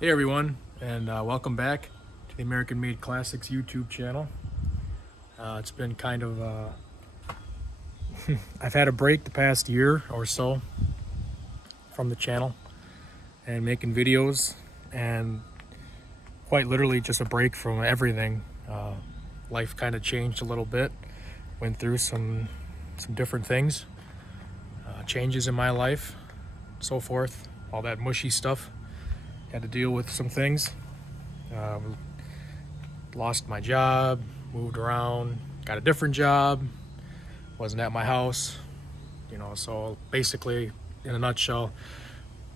Hey everyone, and welcome back to the American Made Classics YouTube channel. It's been kind of, I've had a break the past year or so from the channel and making videos, and quite literally just a break from everything. Life kind of changed a little bit, went through some different things, changes in my life, so forth, all that mushy stuff. Had to deal with some things. Uh, Lost my job, moved around, got a different job, wasn't at my house, so basically, in a nutshell,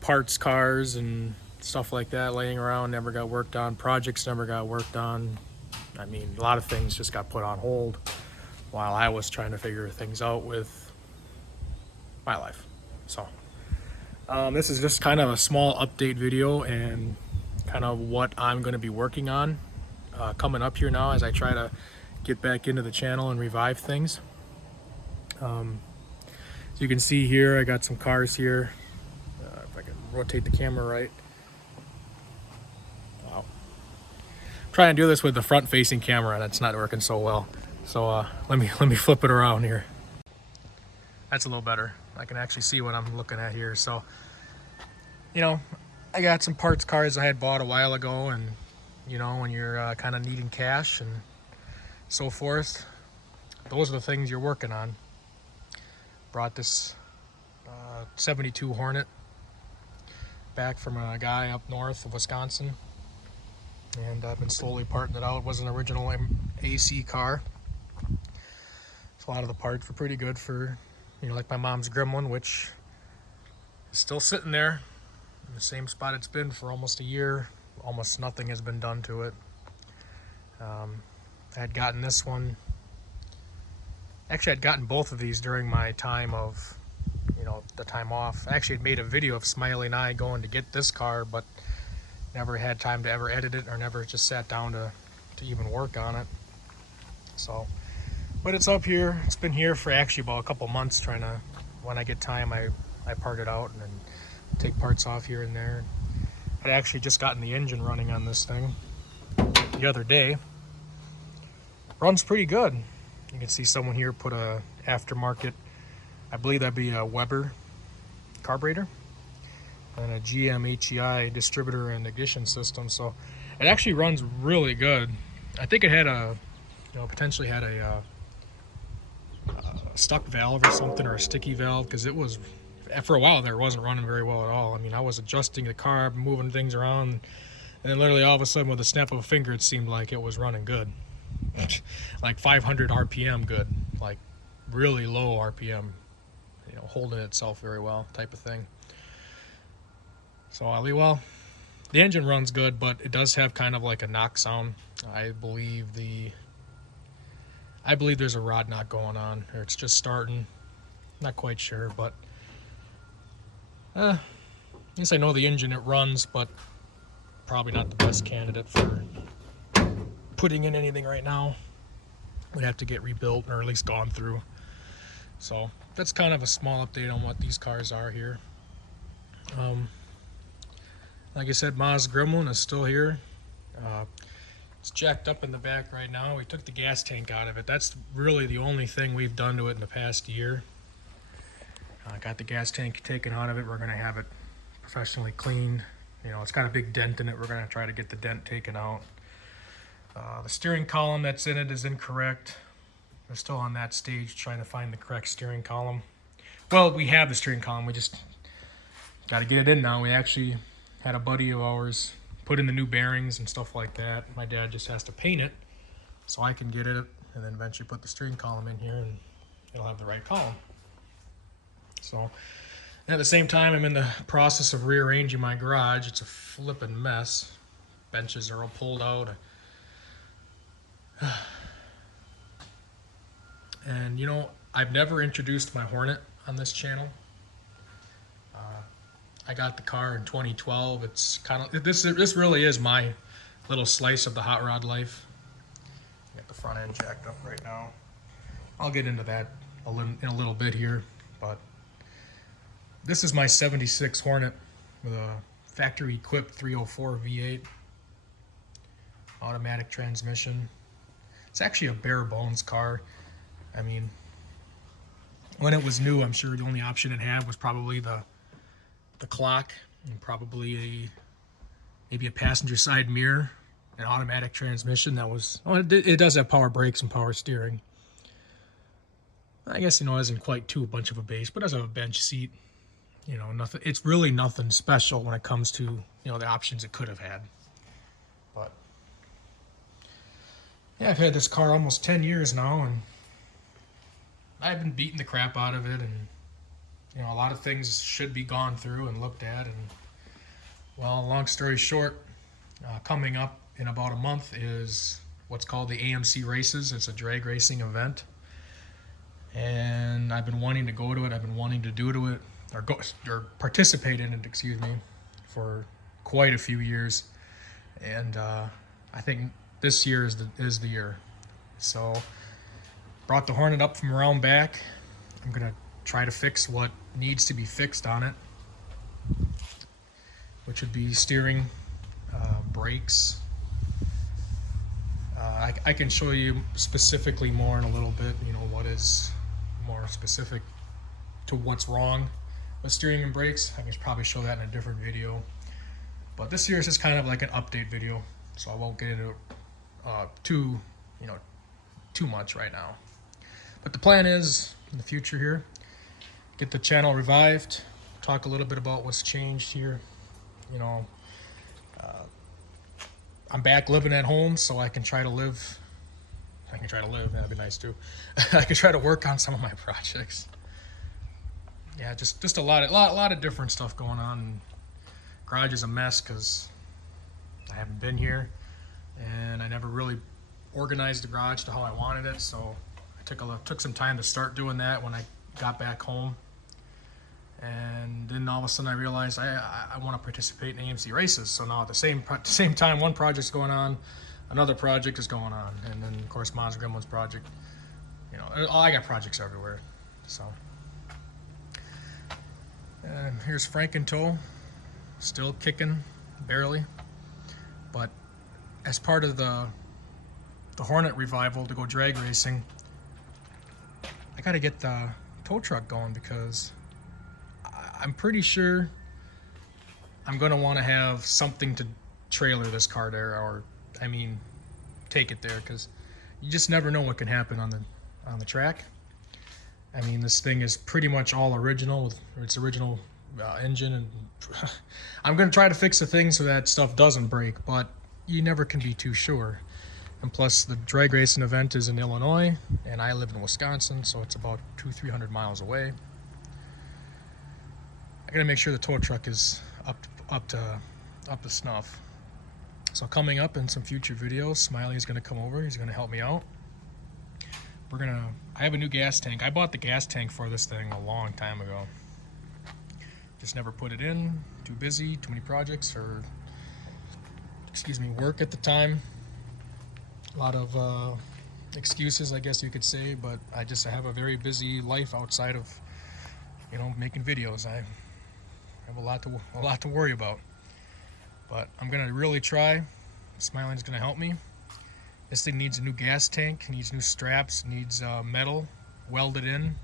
parts, cars, and stuff like that laying around never got worked on, projects never got worked on. I mean, a lot of things just got put on hold while I was trying to figure things out with my life. So, this is just kind of a small update video and kind of what I'm going to be working on coming up here now as I try to get back into the channel and revive things. So you can see here, I got some cars here. If I can rotate the camera right. Wow. I'm trying to do this with the front-facing camera, and it's not working so well. So let me flip it around here. That's a little better. I can actually see what I'm looking at here. So, I got some parts cars I had bought a while ago, and when you're kind of needing cash and so forth, those are the things you're working on. Brought this 72 Hornet back from a guy up north of Wisconsin, and I've been slowly parting it out. It was an original AC car, so a lot of the parts were pretty good for, like my mom's Gremlin, which is still sitting there in the same spot it's been for almost a year. Almost nothing has been done to it. I had gotten this one. Actually, I'd gotten both of these during my time of, the time off. I actually had made a video of Smiley and I going to get this car, but never had time to ever edit it or never just sat down to even work on it. So, but it's up here. It's been here for actually about a couple months, trying to, when I get time, I part it out and then take parts off here and there. I'd actually just gotten the engine running on this thing the other day. Runs pretty good. You can see someone here put a aftermarket, I believe that'd be a Weber carburetor, and a GM HEI distributor and ignition system. So it actually runs really good. I think it had potentially had a stuck valve or something, or a sticky valve, because it was, for a while there, wasn't running very well at all. I mean, I was adjusting the car, moving things around, and then literally all of a sudden with a snap of a finger, it seemed like it was running good. Like 500 RPM good, like really low RPM, holding itself very well type of thing. So the engine runs good, but it does have kind of like a knock sound. I believe there's a rod knock going on, or it's just starting. Not quite sure, but I guess I know the engine, it runs, but probably not the best candidate for putting in anything right now. Would have to get rebuilt or at least gone through. So that's kind of a small update on what these cars are here. Like I said, Ma's Gremlin is still here. It's jacked up in the back right now. We took the gas tank out of it. That's really the only thing we've done to it in the past year. Got the gas tank taken out of it. We're going to have it professionally cleaned. It's got a big dent in it. We're going to try to get the dent taken out. The steering column that's in it is incorrect. We're still on that stage trying to find the correct steering column. Well, we have the steering column. We just got to get it in now. We actually had a buddy of ours put in the new bearings and stuff like that. My dad just has to paint it so I can get it and then eventually put the steering column in here and it'll have the right column. So at the same time, I'm in the process of rearranging my garage. It's a flippin' mess. Benches are all pulled out. And I've never introduced my Hornet on this channel. I got the car in 2012. It's kind of, this really is my little slice of the hot rod life. Got the front end jacked up right now. I'll get into that in a little bit here, but this is my 76 Hornet with a factory equipped 304 V8 automatic transmission. It's actually a bare bones car. I mean, when it was new, I'm sure the only option it had was probably the clock and probably maybe a passenger side mirror, an automatic transmission. That was, oh, it does have power brakes and power steering. I guess, you know, it isn't quite too much of a base, but it does have a bench seat. You know, nothing. It's really nothing special when it comes to, you know, the options it could have had. But yeah, I've had this car almost 10 years now, and I've been beating the crap out of it, and you know, a lot of things should be gone through and looked at. And well, long story short, coming up in about a month is what's called the AMC races. It's a drag racing event, and I've been wanting to go to it. I've been wanting to do it or participate in it, excuse me, for quite a few years. And I think this year is the year. So brought the Hornet up from around back. I'm gonna try to fix what needs to be fixed on it, which would be steering, brakes. I can show you specifically more in a little bit, you know, what is more specific to what's wrong with steering and brakes. I can probably show that in a different video. But this here is just kind of like an update video, so I won't get into too much right now. But the plan is, in the future here, get the channel revived, talk a little bit about what's changed here. You know, I'm back living at home, so I can try to live. That'd be nice too. I can try to work on some of my projects. Yeah, just a lot of different stuff going on. Garage is a mess because I haven't been here, and I never really organized the garage to how I wanted it. So I took some time to start doing that when I got back home, and then all of a sudden I realized I want to participate in AMC races. So now at the same time, one project's going on, another project is going on, and then of course Mom's Gremlin's project. You know, I got projects everywhere. So here's Frank in tow, still kicking barely, but as part of the Hornet revival to go drag racing, I got to get the tow truck going because I'm pretty sure I'm going to want to have something to trailer this car there, or I mean take it there, because you just never know what can happen on the track. I mean, this thing is pretty much all original with its original engine, and I'm going to try to fix the thing so that stuff doesn't break, but you never can be too sure. And plus, the drag racing event is in Illinois, and I live in Wisconsin, so it's about 200-300 miles away. I gotta make sure the tow truck is up to snuff. So coming up in some future videos, Smiley is gonna come over. He's gonna help me out. I have a new gas tank. I bought the gas tank for this thing a long time ago. Just never put it in. Too busy, too many projects, or work at the time. A lot of excuses, I guess you could say, but I have a very busy life outside of, you know, making videos. I have a lot to worry about. But I'm gonna really try. Smiley's gonna help me. This thing needs a new gas tank, needs new straps, needs metal welded in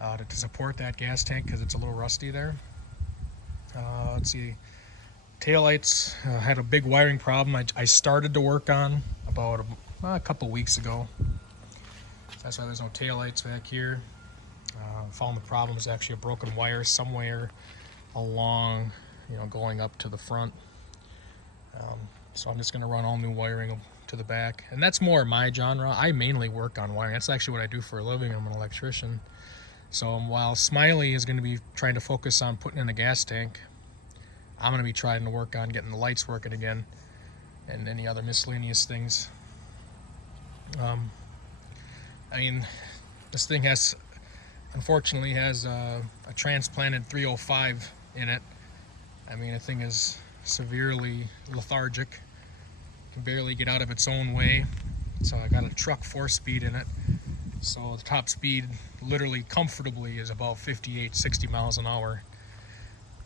to support that gas tank because it's a little rusty there. Let's see. Taillights had a big wiring problem I started to work on about a couple weeks ago. That's why there's no taillights back here. Found the problem is actually a broken wire somewhere along, you know, going up to the front. So I'm just going to run all new wiring to the back, and that's more my genre. I mainly work on wiring. That's actually what I do for a living. I'm an electrician. So while Smiley is going to be trying to focus on putting in a gas tank, I'm going to be trying to work on getting the lights working again and any other miscellaneous things. I mean, this thing unfortunately has a transplanted 305 in it. I mean, the thing is severely lethargic, can barely get out of its own way. So I got a truck 4-speed in it. So the top speed literally comfortably is about 58-60 miles an hour.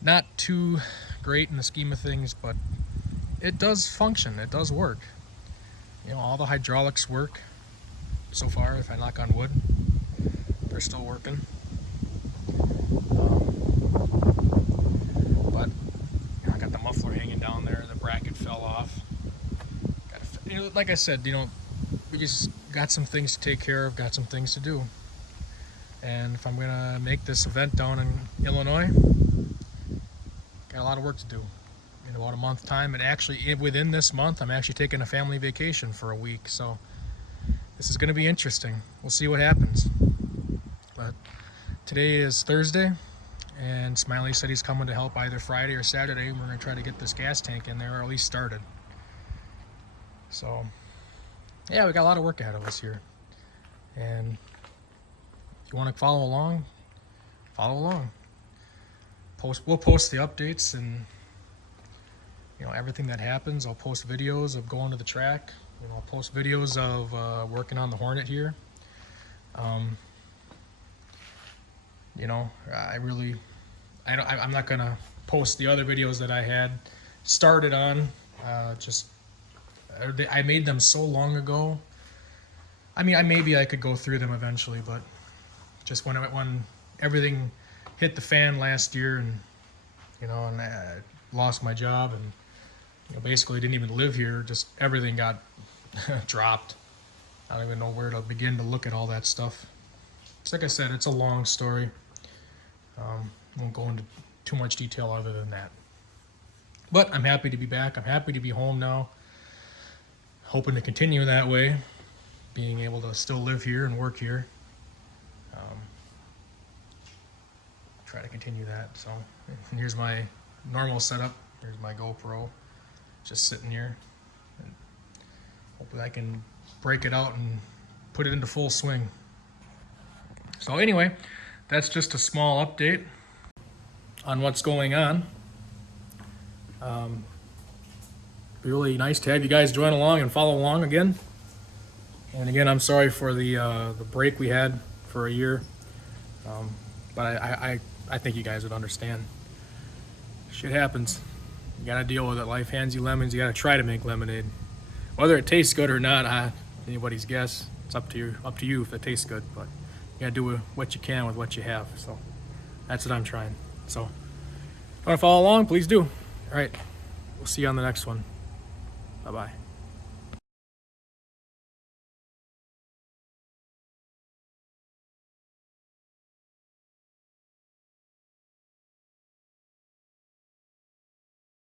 Not too great in the scheme of things, but it does function. It does work. You know, all the hydraulics work so far. If I knock on wood, they're still working. But you know, I got the muffler hanging down there. The bracket fell off. You know, like I said, you know, we just got some things to take care of. Got some things to do. And if I'm gonna make this event down in Illinois, got a lot of work to do. In about a month's time, and actually within this month, I'm actually taking a family vacation for a week. So this is going to be interesting. We'll see what happens. But today is Thursday, and Smiley said he's coming to help either Friday or Saturday. We're going to try to get this gas tank in there, or at least started. So yeah, we got a lot of work ahead of us here. And if you want to follow along, follow along. We'll post the updates and, you know, everything that happens. I'll post videos of going to the track. You know, I'll post videos of working on the Hornet here. You know, I'm not gonna post the other videos that I had started on. I made them so long ago. I mean, maybe I could go through them eventually, but just when everything hit the fan last year, and you know, and I lost my job, and you know, basically didn't even live here. Just everything got dropped. I don't even know where to begin to look at all that stuff. It's like I said, it's a long story. Won't go into too much detail other than that. But I'm happy to be back. I'm happy to be home now. Hoping to continue that way, being able to still live here and work here. Try to continue that. So, and here's my normal setup. Here's my GoPro, just sitting here. And hopefully I can break it out and put it into full swing. So anyway, that's just a small update on what's going on. Be really nice to have you guys join along and follow along again. And again, I'm sorry for the break we had for a year, but I think you guys would understand. Shit happens. You gotta deal with it. Life hands you lemons. You gotta try to make lemonade. Whether it tastes good or not, anybody's guess. It's up to you if it tastes good. But you gotta do what you can with what you have. So that's what I'm trying. So if you wanna follow along, please do. All right. We'll see you on the next one. Bye-bye.